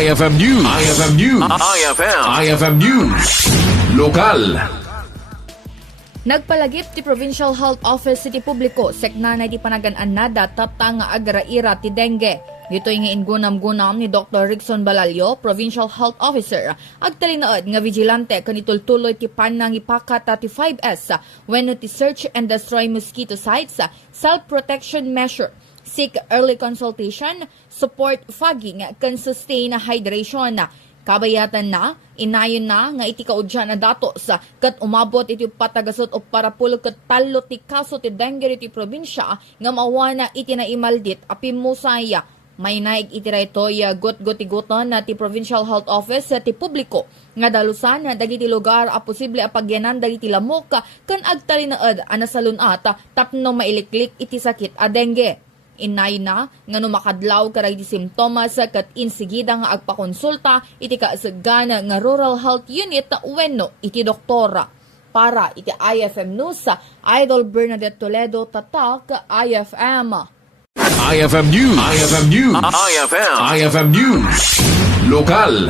IFM News. IFM News. IFM News. Lokal. Nagpalagip ti Provincial Health Office ti publiko sekna na ti panagan-an nada tatang agraira ti dengue. Dito'y nga ingunam-gunam ni Dr. Rickson Balalio, Provincial Health Officer, agtalinaad nga vigilante kanitultuloy ti panangipakat ti 5S wenno ti search and destroy mosquito sites, self-protection measure, seek early consultation, support fogging, can sustain hydration. Kabayatan na, inayon na nga iti kaudyan na datos kat umabot iti patagasot o parapul kat talo ti kaso ti dengue iti probinsya nga mawana iti naimaldit api musaya. May naig iti raytoy got-gotigoton na ti Provincial Health Office ti publiko nga dalusan na dagiti lugar a posible a pagyanan dagiti lamok kan agtalinaad a nasalunat tapno mailiklik iti sakit a dengue. Inay na nga numakadlaw karay di simptomas kat insigida nga agpakonsulta iti kaasagana nga Rural Health Unit wenno iti doktora. Para iti IFM News, Idol Bernadette Toledo, Tatak, IFM. IFM News. IFM News. IFM News. Lokal.